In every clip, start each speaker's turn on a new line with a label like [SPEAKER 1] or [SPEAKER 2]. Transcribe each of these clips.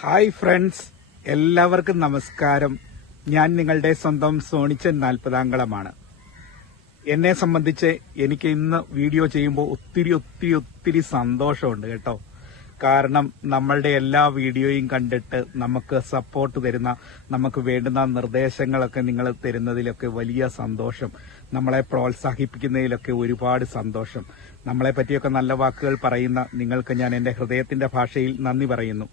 [SPEAKER 1] Hi friends എല്ലാവർക്കും നമസ്കാരം. ഞാൻ നിങ്ങളുടെ സ്വന്തം സോണിച്ചൻ നാൽപ്പതാംകളമാണ് എന്നെ സംബന്ധിച്ച് എനിക്ക് ഇന്ന് വീഡിയോ ചെയ്യുമ്പോൾ ഒത്തിരി ഒത്തിരി ഒത്തിരി സന്തോഷമുണ്ട് കേട്ടോ. കാരണം നമ്മളുടെ എല്ലാ വീഡിയോയും കണ്ടിട്ട് നമുക്ക് സപ്പോർട്ട് തരുന്ന നമുക്ക് വേണ്ടുന്ന നിർദ്ദേശങ്ങളൊക്കെ നിങ്ങൾ തരുന്നതിലൊക്കെ വലിയ സന്തോഷം. നമ്മളെ പ്രോത്സാഹിപ്പിക്കുന്നതിലൊക്കെ ഒരുപാട് സന്തോഷം. നമ്മളെ പറ്റിയൊക്കെ നല്ല വാക്കുകൾ പറയുന്ന നിങ്ങൾക്ക് ഞാൻ എന്റെ ഹൃദയത്തിന്റെ ഭാഷയിൽ നന്ദി പറയുന്നു.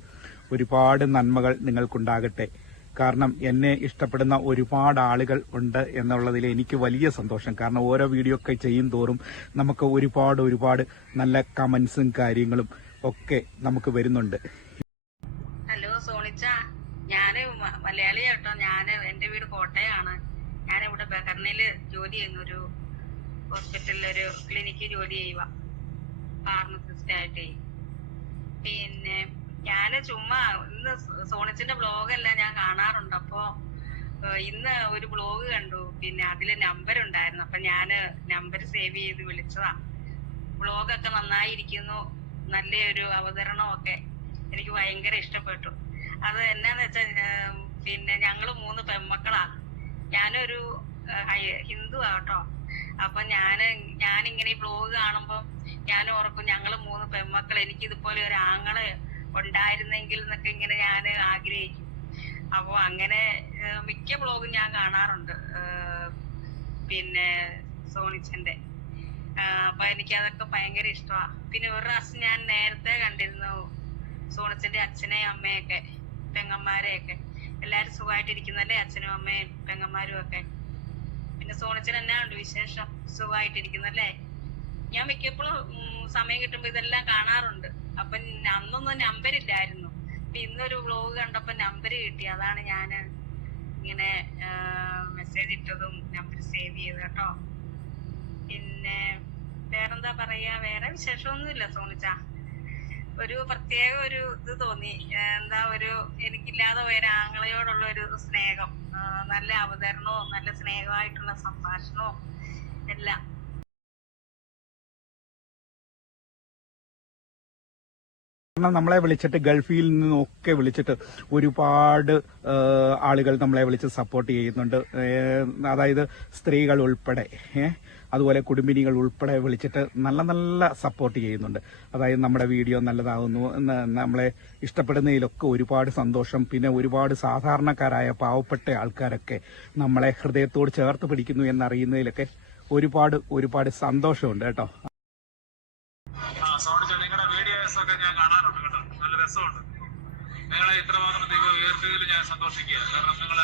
[SPEAKER 1] ഒരുപാട് നന്മകൾ നിങ്ങൾക്കുണ്ടാകട്ടെ. കാരണം എന്നെ ഇഷ്ടപ്പെടുന്ന ഒരുപാട് ആളുകൾ ഉണ്ട് എന്നുള്ളതിൽ എനിക്ക് വലിയ സന്തോഷം. കാരണം ഓരോ വീഡിയോ ഒക്കെ ചെയ്യും തോറും നമുക്ക് ഒരുപാട് ഒരുപാട് നല്ല കമന്റ്സും കാര്യങ്ങളും ഒക്കെ നമുക്ക് വരുന്നുണ്ട്.
[SPEAKER 2] ഹലോ സോണിച്ച. ഞാൻ മലയാളി കേട്ടോ ഞാൻ എന്റെ വീട് കോട്ടയാണ്. ഞാൻ ഇവിടെ ബഹറിനിൽ ജോലി ചെയ്യുന്നു. ഒരു ഹോസ്പിറ്റലിൽ ഒരു ക്ലിനിക്കിൽ ജോലി ചെയ്യുക ഫാർമസിസ്റ്റ് ആയിട്ടേ പിന്നെ ഞാൻ ചുമ്മാ ഇന്ന് സോണിച്ചിന്റെ ബ്ലോഗ് എല്ലാം ഞാൻ കാണാറുണ്ട്. അപ്പോ ഇന്ന് ഒരു ബ്ലോഗ് കണ്ടു. പിന്നെ അതിൽ നമ്പർ ഉണ്ടായിരുന്നു. അപ്പൊ ഞാൻ നമ്പർ സേവ് ചെയ്ത് വിളിച്ചതാ. ബ്ലോഗൊക്കെ നന്നായിരിക്കുന്നു. നല്ലൊരു അവതരണമൊക്കെ എനിക്ക് ഭയങ്കര ഇഷ്ടപ്പെട്ടു. അത് എന്നാന്ന് വെച്ചാൽ പിന്നെ ഞങ്ങൾ മൂന്ന് പെമ്മക്കളാ ഞാനൊരു ഹിന്ദു ആട്ടോ അപ്പൊ ഞാൻ ഞാനിങ്ങനെ ഈ ബ്ലോഗ് കാണുമ്പോ ഞാൻ ഓർക്കും ഞങ്ങൾ മൂന്ന് പെമ്മക്കൾ എനിക്ക് ഇതുപോലെ ഒരു ആങ്ങൾ ഉണ്ടായിരുന്നെങ്കിൽ എന്നൊക്കെ ഇങ്ങനെ ഞാൻ ആഗ്രഹിക്കും അപ്പൊ അങ്ങനെ മിക്ക ബ്ലോഗും ഞാൻ കാണാറുണ്ട്. പിന്നെ സോണിച്ചന്റെ. അപ്പൊ എനിക്ക് അതൊക്കെ ഭയങ്കര ഇഷ്ടമാണ് പിന്നെ ഒരു പ്രാവശ്യം ഞാൻ നേരത്തെ കണ്ടിരുന്നു സോണിച്ചന്റെ അച്ഛനെയും അമ്മയൊക്കെ പെങ്ങന്മാരെയൊക്കെ. എല്ലാരും സുഖമായിട്ടിരിക്കുന്നല്ലേ അച്ഛനും അമ്മയും പെങ്ങന്മാരും ഒക്കെ? പിന്നെ സോണിച്ചൻ എന്നാ ഉണ്ട് വിശേഷം? സുഖമായിട്ടിരിക്കുന്നല്ലേ? ഞാൻ മിക്കപ്പോഴും സമയം കിട്ടുമ്പോ ഇതെല്ലാം കാണാറുണ്ട്. അപ്പൊ അന്നൊന്നും നമ്പർ ഇല്ലായിരുന്നു ഇന്നൊരു വ്ലോഗ് കണ്ടപ്പോ നമ്പർ കിട്ടി. അതാണ് ഞാൻ ഇങ്ങനെ മെസ്സേജ് ഇട്ടതും നമ്പർ സേവ് ചെയ്ത് കേട്ടോ. പിന്നെ വേറെന്താ പറയാ? വേറെ വിശേഷമൊന്നുമില്ല സോണിച്ച. ഒരു പ്രത്യേക ഒരു ഇത് തോന്നി. എന്താ ഒരു എനിക്കില്ലാതെ ഒരു ആങ്ങളയോടുള്ള ഒരു സ്നേഹം. നല്ല അവതരണവും നല്ല സ്നേഹമായിട്ടുള്ള സംഭാഷണവും എല്ലാം.
[SPEAKER 1] കാരണം നമ്മളെ വിളിച്ചിട്ട് ഗൾഫിൽ നിന്നൊക്കെ വിളിച്ചിട്ട് ഒരുപാട് ആളുകൾ നമ്മളെ വിളിച്ച് സപ്പോർട്ട് ചെയ്യുന്നുണ്ട്. അതായത് സ്ത്രീകൾ ഉൾപ്പെടെ അതുപോലെ കുടുംബിനികൾ ഉൾപ്പെടെ വിളിച്ചിട്ട് നല്ല നല്ല സപ്പോർട്ട് ചെയ്യുന്നുണ്ട്. അതായത് നമ്മുടെ വീഡിയോ നല്ലതാകുന്നു നമ്മളെ ഇഷ്ടപ്പെടുന്നതിലൊക്കെ ഒരുപാട് സന്തോഷം. പിന്നെ ഒരുപാട് സാധാരണക്കാരായ പാവപ്പെട്ട ആൾക്കാരൊക്കെ നമ്മളെ ഹൃദയത്തോട് ചേർത്ത് പിടിക്കുന്നു എന്നറിയുന്നതിലൊക്കെ ഒരുപാട് ഒരുപാട് സന്തോഷമുണ്ട് കേട്ടോ
[SPEAKER 3] ആ സോണിച്ച നിങ്ങളുടെ വീഡിയോസ് ഒക്കെ ഞാൻ കാണാറുണ്ട് കേട്ടോ നല്ല രസമുണ്ട്. നിങ്ങളെ ഇത്രമാത്രം ദൈവം ഉയർത്തിയതിൽ ഞാൻ സന്തോഷിക്കുക കാരണം നിങ്ങൾ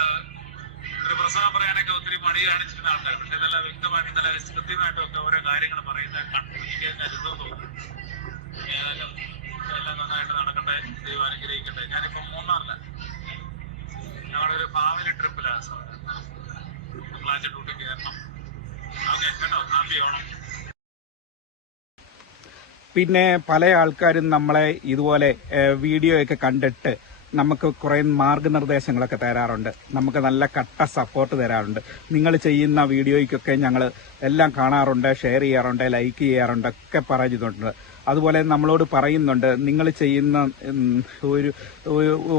[SPEAKER 3] ഒരു പ്രസംഗം പറയാനൊക്കെ ഒത്തിരി മടി കാണിച്ചിരുന്ന ആൾക്കാർ പക്ഷെ ഇതെല്ലാം വ്യക്തമായിട്ട് നല്ല കൃത്യമായിട്ടും ഒക്കെ ഓരോ കാര്യങ്ങൾ പറയുന്ന കണ്ടു എല്ലാം നന്നായിട്ട് നടക്കട്ടെ ദൈവം അനുഗ്രഹിക്കട്ടെ. ഞാനിപ്പോ മൂന്നാറില്ല ഞങ്ങളൊരു ഫാമിലി ട്രിപ്പിലാണ് തിങ്കളാഴ്ച ഡ്യൂട്ടി കയറണം. ഓക്കെ കേട്ടോ. ഹാപ്പി ഓണം
[SPEAKER 1] പിന്നെ പല ആൾക്കാരും നമ്മളെ ഇതുപോലെ വീഡിയോയൊക്കെ കണ്ടിട്ട് നമുക്ക് കുറെ മാർഗനിർദ്ദേശങ്ങളൊക്കെ തരാറുണ്ട്. നമുക്ക് നല്ല കട്ട സപ്പോർട്ട് തരാറുണ്ട്. നിങ്ങൾ ചെയ്യുന്ന വീഡിയോയ്ക്കൊക്കെ ഞങ്ങൾ എല്ലാം കാണാറുണ്ട് ഷെയർ ചെയ്യാറുണ്ട് ലൈക്ക് ചെയ്യാറുണ്ട് ഒക്കെ പറഞ്ഞിട്ടുണ്ട്. അതുപോലെ നമ്മളോട് പറയുന്നുണ്ട് നിങ്ങൾ ചെയ്യുന്ന ഒരു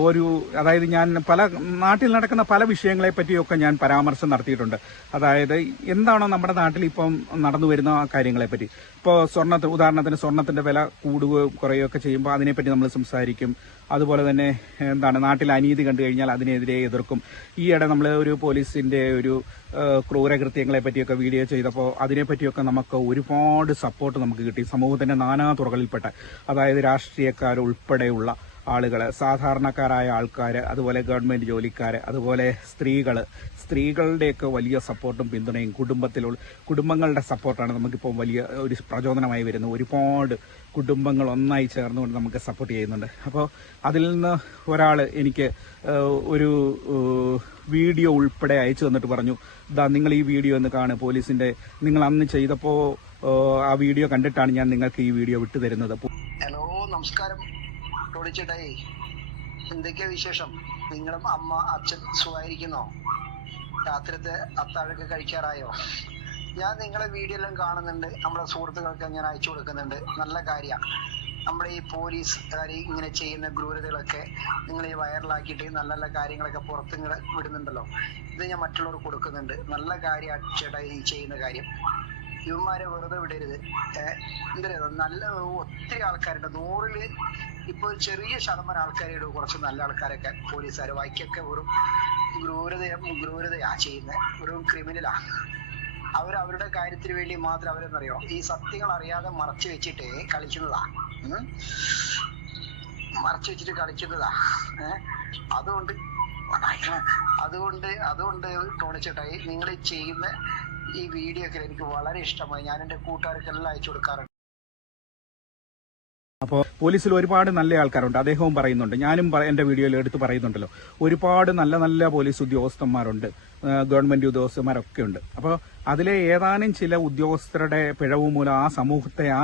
[SPEAKER 1] ഒരു- അതായത് ഞാൻ പല നാട്ടിൽ നടക്കുന്ന പല വിഷയങ്ങളെ പറ്റിയൊക്കെ ഞാൻ പരാമർശം നടത്തിയിട്ടുണ്ട്. അതായത് എന്താണോ നമ്മുടെ നാട്ടിൽ ഇപ്പം നടന്നു വരുന്ന ആ കാര്യങ്ങളെ പറ്റി. ഇപ്പോൾ സ്വർണത്തിന് ഉദാഹരണത്തിന് സ്വർണത്തിന്റെ വില കൂടുകയോ കുറയുകയോ ഒക്കെ ചെയ്യുമ്പോൾ അതിനെപ്പറ്റി നമ്മൾ സംസാരിക്കും. അതുപോലെ തന്നെ എന്താണ് നാട്ടിൽ അനീതി കണ്ടു കഴിഞ്ഞാൽ അതിനെതിരെ എതിർക്കും. ഈയിടെ നമ്മൾ ഒരു പോലീസിന്റെ ഒരു ക്രൂരകൃത്യങ്ങളെ പറ്റിയൊക്കെ വീഡിയോ ചെയ്തപ്പോൾ അതിനെപ്പറ്റിയൊക്കെ നമുക്ക് ഒരുപാട് സപ്പോർട്ട് നമുക്ക് കിട്ടി. സമൂഹത്തിന്റെ നാനാ തുറകളിൽപ്പെട്ട അതായത് രാഷ്ട്രീയക്കാർ ഉൾപ്പെടെയുള്ള ആളുകൾ സാധാരണക്കാരായ ആൾക്കാർ അതുപോലെ ഗവൺമെന്റ് ജോലിക്കാർ അതുപോലെ സ്ത്രീകൾ സ്ത്രീകളുടെയൊക്കെ വലിയ സപ്പോർട്ടും പിന്തുണയും കുടുംബത്തിലുള്ള കുടുംബങ്ങളുടെ സപ്പോർട്ടാണ് നമുക്കിപ്പോൾ വലിയ ഒരു പ്രചോദനമായി വരുന്നത്. ഒരുപാട് കുടുംബങ്ങൾ ഒന്നായി ചേർന്നുകൊണ്ട് നമുക്ക് സപ്പോർട്ട് ചെയ്യുന്നുണ്ട്. അപ്പോൾ അതിൽ നിന്ന് ഒരാൾ എനിക്ക് ഒരു വീഡിയോ ഉൾപ്പെടെ അയച്ചു തന്നിട്ട് പറഞ്ഞു ദാ നിങ്ങൾ ഈ വീഡിയോ ഒന്ന് കാണുക പോലീസിന്റെ നിങ്ങൾ അന്ന് ചെയ്തപ്പോൾ ആ വീഡിയോ കണ്ടിട്ടാണ് ഞാൻ നിങ്ങൾക്ക് ഈ വീഡിയോ വിട്ടുതരുന്നത്.
[SPEAKER 4] ഹലോ നമസ്കാരം. ടോളിച്ചേട്ടായി എന്തൊക്കെയാ വിശേഷം? നിങ്ങളും അമ്മ അച്ഛൻ സുഖമായിരിക്കുന്നോ? രാത്രിത്തെ അത്താഴൊക്കെ കഴിക്കാറായോ? ഞാൻ നിങ്ങളെ വീഡിയോ എല്ലാം കാണുന്നുണ്ട്. നമ്മളെ സുഹൃത്തുക്കൾക്ക് ഞാൻ അയച്ചു കൊടുക്കുന്നുണ്ട്. നല്ല കാര്യമാണ് നമ്മുടെ ഈ പോലീസുകാർ ഇങ്ങനെ ചെയ്യുന്ന ക്രൂരതകളൊക്കെ നിങ്ങൾ ഈ വൈറലാക്കിയിട്ട് നല്ല നല്ല കാര്യങ്ങളൊക്കെ പുറത്തു ഇങ്ങനെ വിടുന്നുണ്ടല്ലോ. ഇത് ഞാൻ മറ്റുള്ളവർ കൊടുക്കുന്നുണ്ട്. നല്ല കാര്യം ചേട്ടാ ഈ ചെയ്യുന്ന കാര്യം. ഇവന്മാരെ വെറുതെ വിടരുത്. ഏഹ് എന്തറിയോ നല്ല ഒത്തിരി ആൾക്കാരുണ്ട്. നൂറിൽ ഇപ്പൊ ഒരു ചെറിയ ശതമാനം ആൾക്കാരുടെ കുറച്ച് നല്ല ആൾക്കാരൊക്കെ പോലീസുകാർ. ബാക്കിയൊക്കെ വെറും ക്രൂരത ക്രൂരതയാ ചെയ്യുന്നത് വെറും ക്രിമിനലാ അവർ അവരുടെ കാര്യത്തിന് വേണ്ടി മാത്രം അവരെന്നറിയോ ഈ സത്യങ്ങൾ അറിയാതെ മറച്ചു വെച്ചിട്ട് കളിക്കുന്നതാ. മറച്ചു വെച്ചിട്ട് കളിക്കുന്നതാ. ഏഹ് അതുകൊണ്ട് അതുകൊണ്ട് അതുകൊണ്ട് തോണിച്ചേട്ടായി നിങ്ങൾ ചെയ്യുന്ന ഈ വീഡിയോ ഒക്കെ എനിക്ക് വളരെ ഇഷ്ടമായി. ഞാൻ എന്റെ കൂട്ടുകാർക്കെല്ലാം അയച്ചു കൊടുക്കാറുണ്ട്.
[SPEAKER 1] അപ്പോൾ പോലീസിൽ ഒരുപാട് നല്ല ആൾക്കാരുണ്ട്. അദ്ദേഹവും പറയുന്നുണ്ട്. ഞാനും എന്റെ വീഡിയോയിൽ എടുത്ത് പറയുന്നുണ്ടല്ലോ. ഒരുപാട് നല്ല നല്ല പോലീസ് ഉദ്യോഗസ്ഥന്മാരുണ്ട്. ഗവൺമെന്റ് ഉദ്യോഗസ്ഥന്മാരൊക്കെ ഉണ്ട്. അപ്പോൾ അതിലെ ഏതാനും ചില ഉദ്യോഗസ്ഥരുടെ പിഴവ് മൂലം ആ സമൂഹത്തെ ആ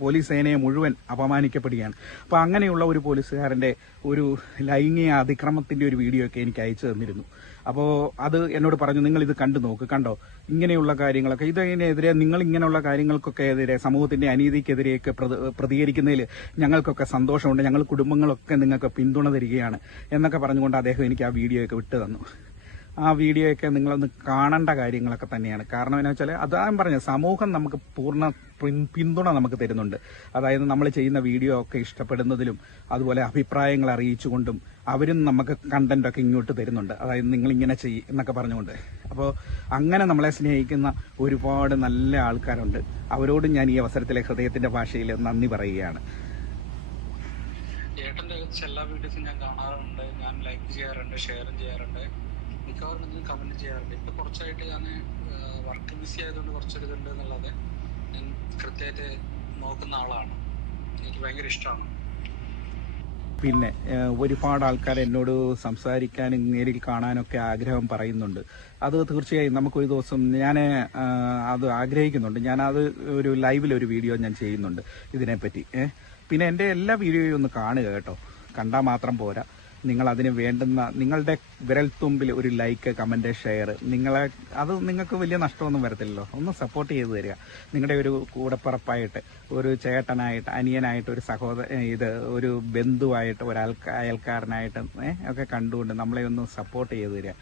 [SPEAKER 1] പോലീസ് സേനയെ മുഴുവൻ അപമാനിക്കപ്പെടുകയാണ്. അപ്പോൾ അങ്ങനെയുള്ള ഒരു പോലീസുകാരന്റെ ഒരു ലൈംഗിക അതിക്രമത്തിന്റെ ഒരു വീഡിയോ ഒക്കെ എനിക്ക് അയച്ചു തന്നിരുന്നു. അപ്പോൾ അത് എന്നോട് പറഞ്ഞു നിങ്ങൾ ഇത് കണ്ടു നോക്ക് കണ്ടോ? ഇങ്ങനെയുള്ള കാര്യങ്ങളൊക്കെ ഇതിനെതിരെ നിങ്ങൾ ഇങ്ങനെയുള്ള കാര്യങ്ങൾക്കൊക്കെ എതിരെ സമൂഹത്തിന്റെ അനീതിക്കെതിരെയൊക്കെ പ്രതികരിക്കുന്നതിൽ ഞങ്ങൾക്കൊക്കെ സന്തോഷമുണ്ട് ഞങ്ങൾ കുടുംബങ്ങളൊക്കെ നിങ്ങൾക്ക് പിന്തുണ തരികയാണ് എന്നൊക്കെ പറഞ്ഞുകൊണ്ട് അദ്ദേഹം എനിക്ക് ആ വീഡിയോ ഒക്കെ വിട്ടു തന്നു ആ വീഡിയോ ഒക്കെ നിങ്ങളൊന്ന് കാണേണ്ട കാര്യങ്ങളൊക്കെ തന്നെയാണ്. കാരണം എന്നു വെച്ചാൽ അതാ ഞാൻ പറഞ്ഞത് സമൂഹം നമുക്ക് പൂർണ പിന്തുണ നമുക്ക് തരുന്നുണ്ട്. അതായത് നമ്മൾ ചെയ്യുന്ന വീഡിയോ ഒക്കെ ഇഷ്ടപ്പെടുന്നതിലും അതുപോലെ അഭിപ്രായങ്ങൾ അറിയിച്ചുകൊണ്ടും അവരും നമുക്ക് കണ്ടന്റൊക്കെ ഇങ്ങോട്ട് തരുന്നുണ്ട്. അതായത് നിങ്ങൾ ഇങ്ങനെ ചെയ്യും എന്നൊക്കെ പറഞ്ഞുകൊണ്ട്. അപ്പോൾ അങ്ങനെ നമ്മളെ സ്നേഹിക്കുന്ന ഒരുപാട് നല്ല ആൾക്കാരുണ്ട്. അവരോടും ഞാൻ ഈ അവസരത്തിലെ ഹൃദയത്തിന്റെ ഭാഷയിൽ നന്ദി പറയുകയാണ്.
[SPEAKER 5] ചേട്ടന്റെ എല്ലാ വീഡിയോസും ഞാൻ കാണാറുണ്ട്. ഞാൻ ലൈക്ക് ചെയ്യാറുണ്ട് ഷെയറും ചെയ്യാറുണ്ട്. മിക്കവാറും ഇതിന് കമന്റ് ചെയ്യാറുണ്ട്. ഇപ്പൊ കുറച്ചായിട്ട് ഞാൻ വർക്ക് ബിസി ആയതുകൊണ്ട് കുറച്ചൊരു ഇതുണ്ട് എന്നുള്ളത് ഞാൻ കൃത്യമായിട്ട് നോക്കുന്ന ആളാണ്. എനിക്ക് ഭയങ്കര ഇഷ്ടമാണ്.
[SPEAKER 1] പിന്നെ ഒരുപാട് ആൾക്കാർ എന്നോട് സംസാരിക്കാനും നേരിൽ കാണാനൊക്കെ ആഗ്രഹം പറയുന്നുണ്ട്. അത് തീർച്ചയായും നമുക്കൊരു ദിവസം ഞാൻ അത് ആഗ്രഹിക്കുന്നുണ്ട്. ഞാൻ അത് ഒരു ലൈവിൽ ഒരു വീഡിയോ ഞാൻ ചെയ്യുന്നുണ്ട് ഇതിനെപ്പറ്റി. പിന്നെ എന്റെ എല്ലാ വീഡിയോയും ഒന്ന് കാണുക കേട്ടോ. കണ്ടാൽ മാത്രം പോരാ. നിങ്ങൾ അതിന് വേണ്ടുന്ന നിങ്ങളുടെ വിരൽത്തുമ്പിൽ ഒരു ലൈക്ക് കമന്റ് ഷെയർ നിങ്ങളെ അത് നിങ്ങൾക്ക് വലിയ നഷ്ടമൊന്നും വരത്തില്ലല്ലോ. ഒന്ന് സപ്പോർട്ട് ചെയ്തു തരിക. നിങ്ങളുടെ ഒരു കൂടപ്പറപ്പായിട്ട് ഒരു ചേട്ടനായിട്ട് അനിയനായിട്ട് ഒരു സഹോദര ഇത് ഒരു ബന്ധുവായിട്ട് ഒരാൾക്ക് അയൽക്കാരനായിട്ട് ഒക്കെ കണ്ടുകൊണ്ട് നമ്മളെ ഒന്ന് സപ്പോർട്ട് ചെയ്തു തരിക.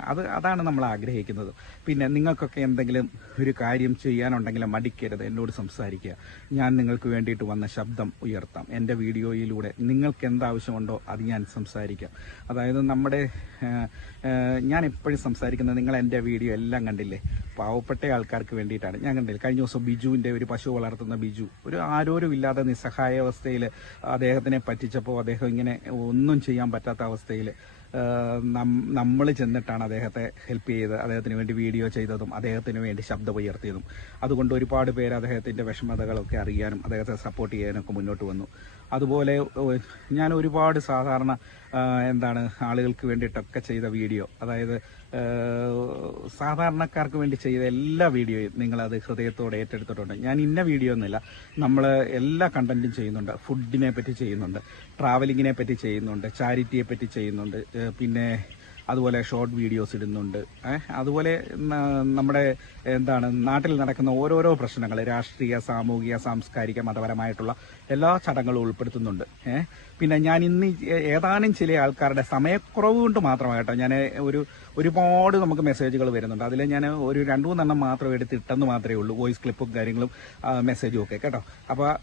[SPEAKER 1] അത് അതാണ് നമ്മൾ ആഗ്രഹിക്കുന്നത്. പിന്നെ നിങ്ങൾക്കൊക്കെ എന്തെങ്കിലും ഒരു കാര്യം ചെയ്യാനുണ്ടെങ്കിൽ മടിക്കരുത് എന്നോട് സംസാരിക്കുക. ഞാൻ നിങ്ങൾക്ക് വേണ്ടിയിട്ട് വന്ന ശബ്ദം ഉയർത്താം. എന്റെ വീഡിയോയിലൂടെ നിങ്ങൾക്ക് എന്താവശ്യമുണ്ടോ അത് ഞാൻ സംസാരിക്കാം. അതായത് നമ്മുടെ ഞാൻ എപ്പോഴും സംസാരിക്കുന്നത് നിങ്ങൾ എന്റെ വീഡിയോ എല്ലാം കണ്ടില്ലേ? പാവപ്പെട്ട ആൾക്കാർക്ക് വേണ്ടിയിട്ടാണ്. ഞാൻ കണ്ടില്ല? കഴിഞ്ഞ ദിവസം ബിജുവിന്റെ ഒരു പശു വളർത്തുന്ന ബിജു. ഒരു ആരോരും ഇല്ലാതെ നിസ്സഹായാവസ്ഥയിൽ അദ്ദേഹത്തിനെ പറ്റിച്ചപ്പോൾ അദ്ദേഹം ഇങ്ങനെ ഒന്നും ചെയ്യാൻ പറ്റാത്ത അവസ്ഥയിൽ നമ്മൾ ചെന്നിട്ടാണ് അദ്ദേഹത്തെ ഹെൽപ്പ് ചെയ്ത് അദ്ദേഹത്തിന് വേണ്ടി വീഡിയോ ചെയ്തതും അദ്ദേഹത്തിന് വേണ്ടി ശബ്ദം ഉയർത്തിയതും. അതുകൊണ്ട് ഒരുപാട് പേര് അദ്ദേഹത്തിന്റെ വിഷമതകളൊക്കെ അറിയാനും അദ്ദേഹത്തെ സപ്പോർട്ട് ചെയ്യാനൊക്കെ മുന്നോട്ട് വന്നു. അതുപോലെ ഞാൻ ഒരുപാട് സാധാരണ എന്താണ് ആളുകൾക്ക് വേണ്ടിയിട്ടൊക്കെ ചെയ്ത വീഡിയോ. അതായത് സാധാരണക്കാർക്ക് വേണ്ടി ചെയ്ത എല്ലാ വീഡിയോയും നിങ്ങളത് ഹൃദയത്തോടെ ഏറ്റെടുത്തിട്ടുണ്ട്. ഞാൻ ഇന്ന വീഡിയോ ഒന്നുമില്ല. നമ്മൾ എല്ലാ കണ്ടന്റും ചെയ്യുന്നുണ്ട്. ഫുഡിനെ പറ്റി ചെയ്യുന്നുണ്ട്. ട്രാവലിങ്ങിനെ പറ്റി ചെയ്യുന്നുണ്ട്. ചാരിറ്റിയെ പറ്റി ചെയ്യുന്നുണ്ട്. പിന്നെ അതുപോലെ ഷോർട്ട് വീഡിയോസ് ഇടുന്നുണ്ട്. അതുപോലെ നമ്മുടെ എന്താണ് നാട്ടിൽ നടക്കുന്ന ഓരോരോ പ്രശ്നങ്ങൾ രാഷ്ട്രീയ സാമൂഹിക സാംസ്കാരിക മതപരമായിട്ടുള്ള എല്ലാ ചടങ്ങുകളും ഉൾപ്പെടുത്തുന്നുണ്ട്. പിന്നെ ഞാൻ ഇന്ന് ഏതാനും ചില ആൾക്കാരുടെ സമയക്കുറവ് കൊണ്ട് മാത്രമായിട്ടോ ഞാൻ ഒരു ഒരുപാട് നമുക്ക് മെസ്സേജുകൾ വരുന്നുണ്ട്. അതിൽ ഞാൻ ഒരു രണ്ടു മൂന്നെണ്ണം മാത്രം എടുത്തിട്ടെന്ന് മാത്രമേ ഉള്ളൂ. വോയിസ് ക്ലിപ്പും കാര്യങ്ങളും മെസ്സേജും ഒക്കെ കേട്ടോ. അപ്പോൾ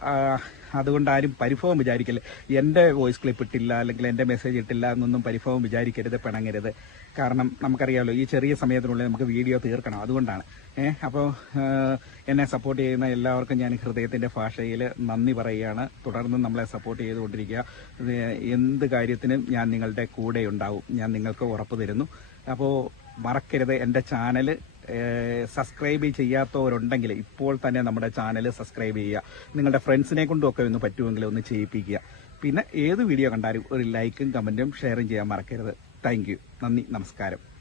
[SPEAKER 1] അതുകൊണ്ട് ആരും പരിഭവം വിചാരിക്കില്ല എന്റെ വോയിസ് ക്ലിപ്പ് ഇട്ടില്ല അല്ലെങ്കിൽ എന്റെ മെസ്സേജ് ഇട്ടില്ല എന്നൊന്നും പരിഭവം വിചാരിക്കരുത് പിണങ്ങരുത്. കാരണം നമുക്കറിയാമല്ലോ ഈ ചെറിയ സമയത്തിനുള്ളിൽ നമുക്ക് വീഡിയോ തീർക്കണം. അതുകൊണ്ടാണ്. അപ്പോൾ എന്നെ സപ്പോർട്ട് ചെയ്യുന്ന എല്ലാവർക്കും ഞാൻ ഹൃദയത്തിന്റെ ഭാഷയിൽ നന്ദി പറയുകയാണ്. തുടർന്ന് നമ്മളെ സപ്പോർട്ട് ചെയ്തുകൊണ്ടിരിക്കുക. എന്ത് കാര്യത്തിനും ഞാൻ നിങ്ങളുടെ കൂടെ ഉണ്ടാവും. ഞാൻ നിങ്ങൾക്ക് ഉറപ്പ് തരുന്നു. അപ്പോൾ മറക്കരുത്. എന്റെ ചാനൽ സബ്സ്ക്രൈബ് ചെയ്യാത്തവരുണ്ടെങ്കിൽ ഇപ്പോൾ തന്നെ നമ്മുടെ ചാനൽ സബ്സ്ക്രൈബ് ചെയ്യുക. നിങ്ങളുടെ ഫ്രണ്ട്സിനെ കൊണ്ടും ഒക്കെ ഒന്ന് പറ്റുമെങ്കിൽ ഒന്ന് ചെയ്യിപ്പിക്കുക. പിന്നെ ഏത് വീഡിയോ കണ്ടാലും ഒരു ലൈക്കും കമന്റും ഷെയറും ചെയ്യാൻ മറക്കരുത്. താങ്ക് നന്ദി നമസ്കാരം.